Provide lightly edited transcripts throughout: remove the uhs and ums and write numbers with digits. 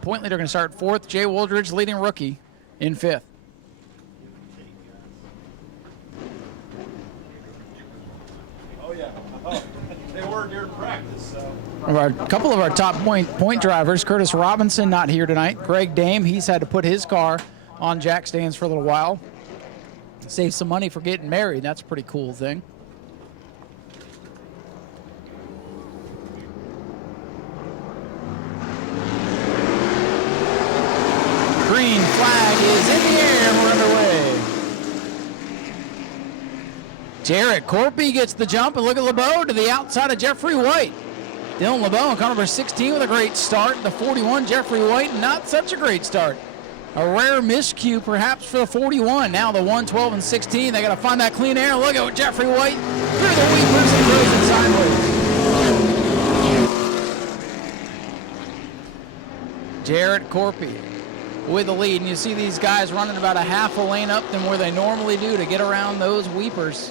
Point leader going to start fourth. Jay Woldridge leading rookie in fifth. Oh, yeah. They were during practice, so. A couple of our top point drivers, Curtis Robinson not here tonight. Greg Dame, he's had to put his car on jack stands for a little while. Save some money for getting married. That's a pretty cool thing. Green flag is in the air and we're underway. Jarrett Corpy gets the jump, and look at LeBeau to the outside of Jeffrey White. Dylan LeBeau in car number 16 with a great start. The 41, Jeffrey White, not such a great start. A rare miscue perhaps for the 41. Now the 1, 12, and 16. They got to find that clean air. Look at Jeffrey White through the weepers and goes it sideways. Jarrett Corpy with the lead, and you see these guys running about a half a lane up than where they normally do to get around those weepers.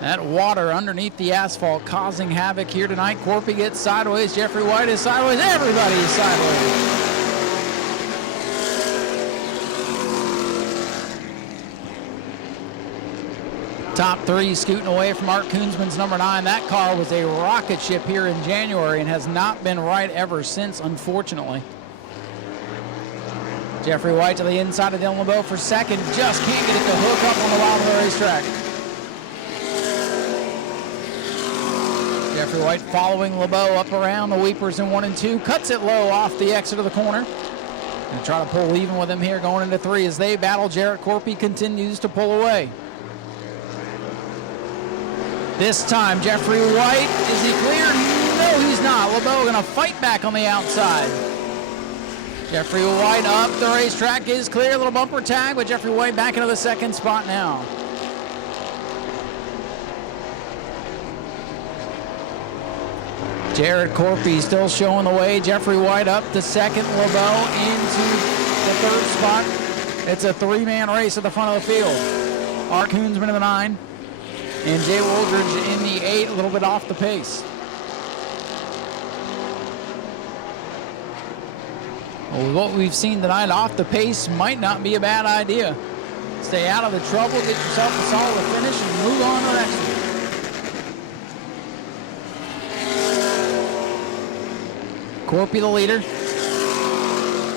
That water underneath the asphalt causing havoc here tonight. Corpy gets sideways, Jeffrey White is sideways, everybody is sideways. Top three scooting away from Art Koonsman's number 9. That car was a rocket ship here in January and has not been right ever since, unfortunately. Jeffrey White to the inside of Dylan LeBeau for second. Just can't get it to hook up on the bottom of the racetrack. Jeffrey White following LeBeau up around the weepers in 1 and 2. Cuts it low off the exit of the corner. And try to pull even with him here going into 3 as they battle. Jarrett Corpy continues to pull away. This time, Jeffrey White, is he clear? No, he's not. LeBeau going to fight back on the outside. Jeffrey White up the racetrack is clear. A little bumper tag, but Jeffrey White back into the second spot now. Jarrett Corpy still showing the way. Jeffrey White up the second. LeBeau into the third spot. It's a three-man race at the front of the field. Art Koonsman in the 9. And Jay Woldridge in the 8, a little bit off the pace. Well, what we've seen tonight off the pace might not be a bad idea. Stay out of the trouble, get yourself a solid finish, and move on to the next one. Corpy the leader.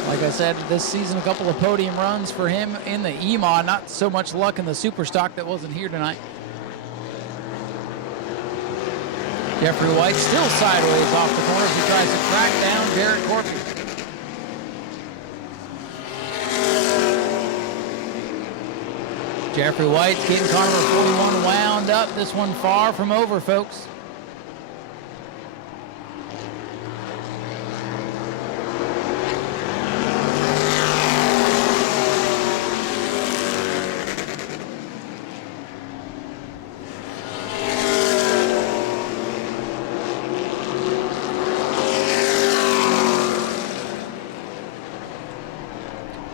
Like I said, this season a couple of podium runs for him in the EMA. Not so much luck in the super stock that wasn't here tonight. Jeffrey White still sideways off the corner as he tries to track down Jarrett Corpy. Jeffrey White's getting car number 41 wound up. This one far from over, folks.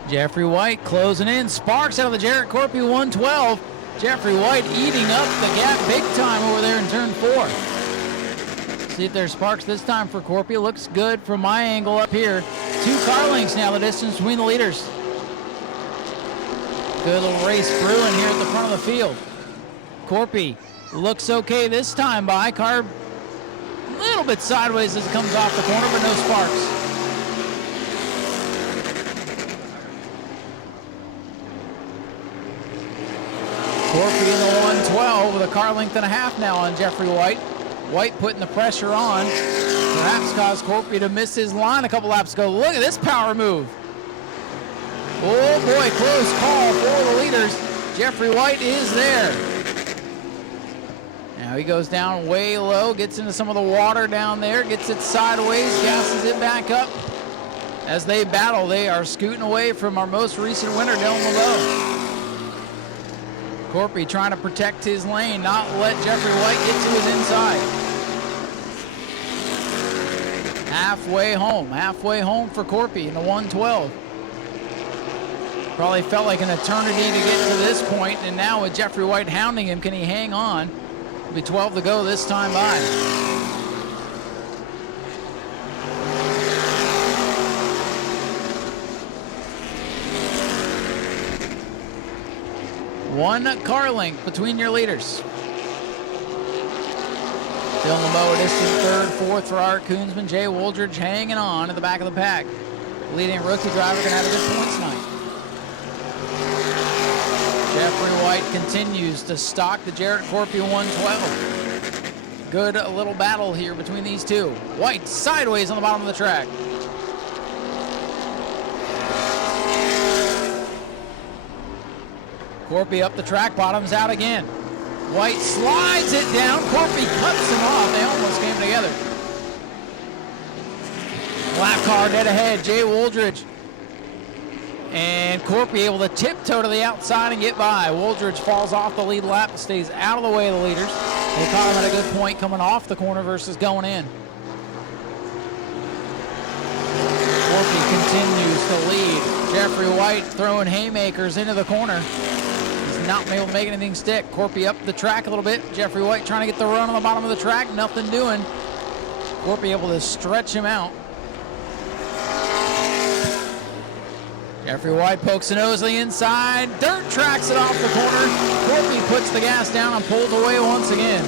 Jeffrey White closing in. Sparks out of the Jarrett Corpy 112. Jeffrey White eating up the gap big time over there in turn 4. See if there's sparks this time for Corpy. Looks good from my angle up here. 2 car lengths now, the distance between the leaders. Good little race brewing here at the front of the field. Corpy looks okay this time by. Car a little bit sideways as it comes off the corner, but no sparks. Corpy in the 112 with a car length and a half now on Jeffrey White. White putting the pressure on. Perhaps caused Corpy to miss his line a couple laps ago. Look at this power move. Oh boy, close call for the leaders. Jeffrey White is there. Now he goes down way low, gets into some of the water down there, gets it sideways, gasses it back up. As they battle, they are scooting away from our most recent winner, Dylan LeBeau. Corpy trying to protect his lane, not let Jeffrey White get to his inside. Halfway home for Corpy in the 112. Probably felt like an eternity to get to this point, and now with Jeffrey White hounding him, can he hang on? It'll be 12 to go this time by. 1 car length between your leaders. Dylan LeBeau a distant third, fourth for Art Koonsman. Jay Wooldridge hanging on at the back of the pack. Leading rookie driver gonna have a good points night. Jeffrey White continues to stalk the Jarrett Corpy 112. Good little battle here between these two. White sideways on the bottom of the track. Corpy up the track, bottoms out again. White slides it down. Corpy cuts him off. They almost came together. Lap car dead ahead. Jay Wooldridge and Corpy able to tiptoe to the outside and get by. Wooldridge falls off the lead lap and stays out of the way of the leaders. They caught him at a good point coming off the corner versus going in. Corpy continues to lead. Jeffrey White throwing haymakers into the corner. Not been able to make anything stick. Corpy up the track a little bit. Jeffrey White trying to get the run on the bottom of the track. Nothing doing. Corpy able to stretch him out. Jeffrey White pokes the nose to the inside. Dirt tracks it off the corner. Corpy puts the gas down and pulls away once again.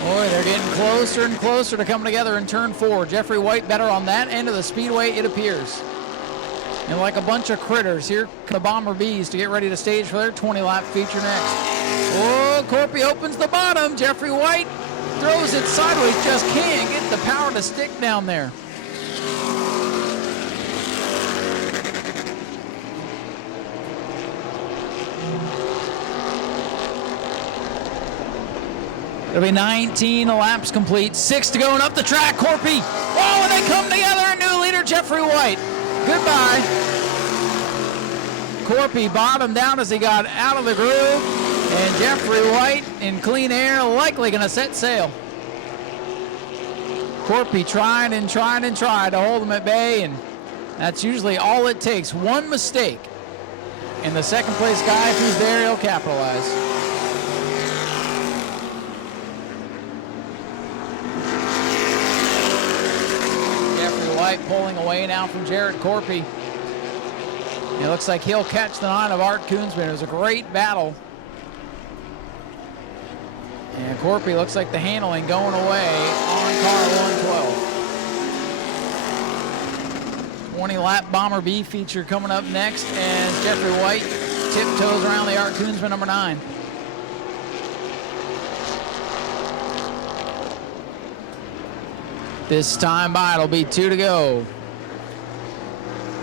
Boy, they're getting closer and closer to coming together in turn 4. Jeffrey White better on that end of the speedway, it appears. And like a bunch of critters, here come the Bomber Bees to get ready to stage for their 20-lap feature next. Oh, Corpy opens the bottom. Jeffrey White throws it sideways, just can't get the power to stick down there. It'll be 19 laps complete, 6 to go and up the track. Corpy, oh, they come together. New leader, Jeffrey White. Goodbye. Corpy bottomed out as he got out of the groove, and Jeffrey White in clean air likely going to set sail. Corpy trying and trying and trying to hold him at bay, and that's usually all it takes. One mistake, and the second place guy, if he's there, he'll capitalize. White pulling away now from Jarrett Corpy. It looks like he'll catch the 9 of Art Koonsman. It was a great battle. And Corpy looks like the handling going away on car 112. 20-lap Bomber B feature coming up next as Jeffrey White tiptoes around the Art Koonsman number 9. This time by, it'll be 2 to go.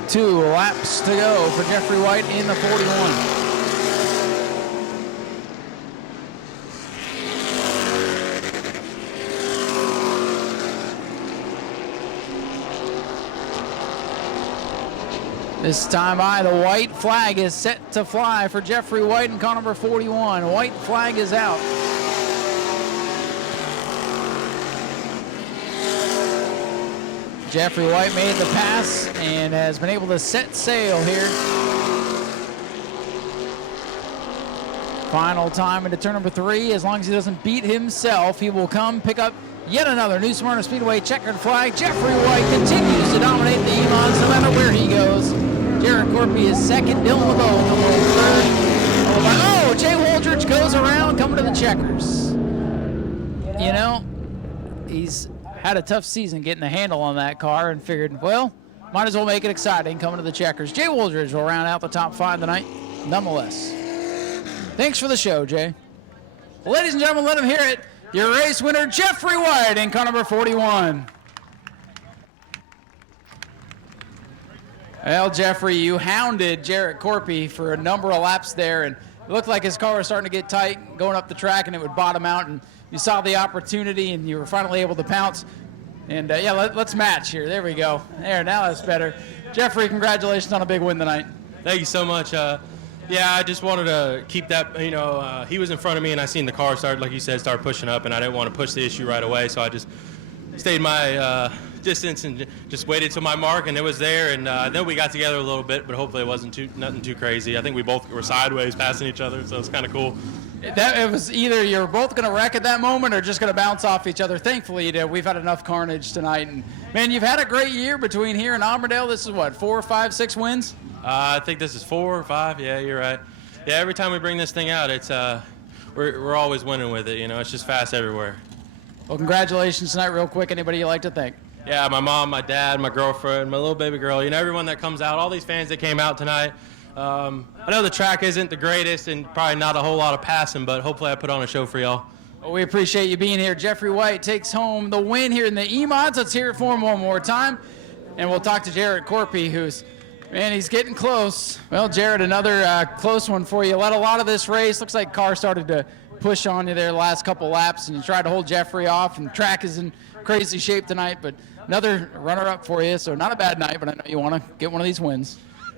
2 laps to go for Jeffrey White in the 41. This time by, the white flag is set to fly for Jeffrey White in car number 41. White flag is out. Jeffrey White made the pass and has been able to set sail here. Final time into turn number 3. As long as he doesn't beat himself, he will come pick up yet another New Smyrna Speedway checkered flag. Jeffrey White continues to dominate the E-Mons no matter where he goes. Jarrett Corpy is second. Dylan LeBeau third. Oh, Jay Wooldridge goes around coming to the checkers. You know, he's had a tough season getting the handle on that car and figured, well, might as well make it exciting coming to the checkers. Jay Wooldridge will round out the top 5 tonight, nonetheless. Thanks for the show, Jay. Well, ladies and gentlemen, let him hear it. Your race winner, Jeffrey White, in car number 41. Well, Jeffrey, you hounded Jarrett Corpy for a number of laps there, and it looked like his car was starting to get tight going up the track, and it would bottom out, and you saw the opportunity, and you were finally able to pounce. And, yeah, let's match here. There we go. There, now that's better. Jeffrey, congratulations on a big win tonight. Thank you so much. Yeah, I just wanted to keep that, he was in front of me, and I seen the car start, like you said, start pushing up, and I didn't want to push the issue right away, so I just stayed my distance and just waited till my mark, and it was there, and then we got together a little bit, but hopefully it wasn't nothing too crazy. I think we both were sideways passing each other, so it's kind of cool. It was either you're both going to wreck at that moment or just going to bounce off each other. Thankfully, you did. We've had enough carnage tonight. And, man, you've had a great year between here and Auburndale. This is what, 4, 5, 6 wins? I think this is 4 or 5. Yeah, you're right. Yeah, every time we bring this thing out, it's we're always winning with it. You know, it's just fast everywhere. Well, congratulations tonight, real quick. Anybody you'd like to thank? Yeah, my mom, my dad, my girlfriend, my little baby girl. You know, everyone that comes out, all these fans that came out tonight. I know the track isn't the greatest and probably not a whole lot of passing, but hopefully I put on a show for y'all. Well, we appreciate you being here. Jeffrey White takes home the win here in the E-Mods. Let's hear it for him one more time. And we'll talk to Jared Corpy, who's, man, he's getting close. Well, Jared, another close one for you. Led a lot of this race. Looks like the car started to push on you there the last couple laps, and you tried to hold Jeffrey off, and the track is in crazy shape tonight, but another runner-up for you, so not a bad night, but I know you want to get one of these wins.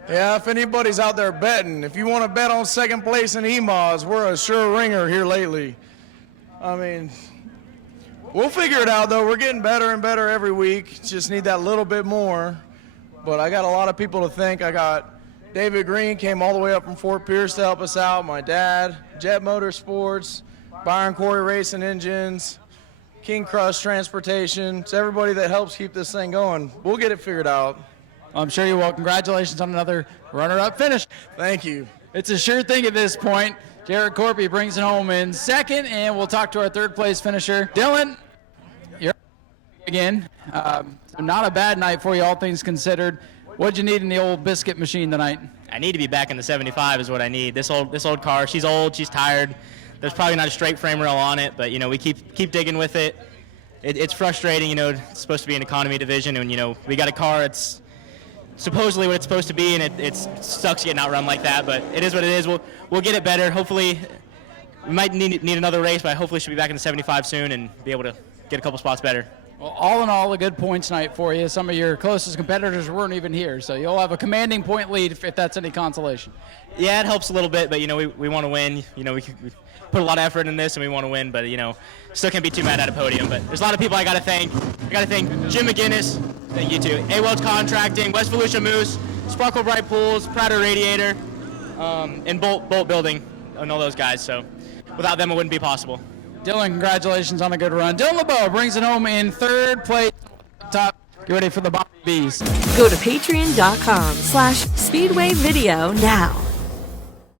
Yeah, if anybody's out there betting, if you want to bet on second place in EMAs, we're a sure ringer here lately. I mean, we'll figure it out, though. We're getting better and better every week. Just need that little bit more. But I got a lot of people to thank. I got David Green came all the way up from Fort Pierce to help us out. My dad, Jet Motorsports, Byron Quarry Racing Engines, King Crush Transportation. It's everybody that helps keep this thing going. We'll get it figured out. I'm sure you will. Congratulations on another runner-up finish. Thank you. It's a sure thing at this point. Jared Corpy brings it home in second, and we'll talk to our third-place finisher. Dylan, you're again. So not a bad night for you, all things considered. What'd you need in the old biscuit machine tonight? I need to be back in the 75 is what I need. This old car, she's old, she's tired. There's probably not a straight frame rail on it, but, you know, we keep digging with it. It's frustrating, you know, it's supposed to be an economy division, and, you know, we got a car that's supposedly what it's supposed to be, and it sucks getting outrun like that, but it is what it is. We'll get it better. Hopefully, we might need another race, but hopefully she'll be back in the 75 soon and be able to get a couple spots better. Well, all in all, a good points night for you. Some of your closest competitors weren't even here, so you'll have a commanding point lead if that's any consolation. Yeah, it helps a little bit, but, you know, we want to win. You know, we put a lot of effort in this, and we want to win, but, you know, still can't be too mad at a podium. But there's a lot of people I got to thank. I got to thank Jim McGinnis. Thank you, too. A-Welch Contracting, West Volusia Moose, Sparkle Bright Pools, Prater Radiator, and Bolt Building, and all those guys. So without them, it wouldn't be possible. Dylan, congratulations on a good run. Dylan LeBeau brings it home in third place. Top. Get ready for the Bobby Bees. Go to patreon.com/Speedway Video now.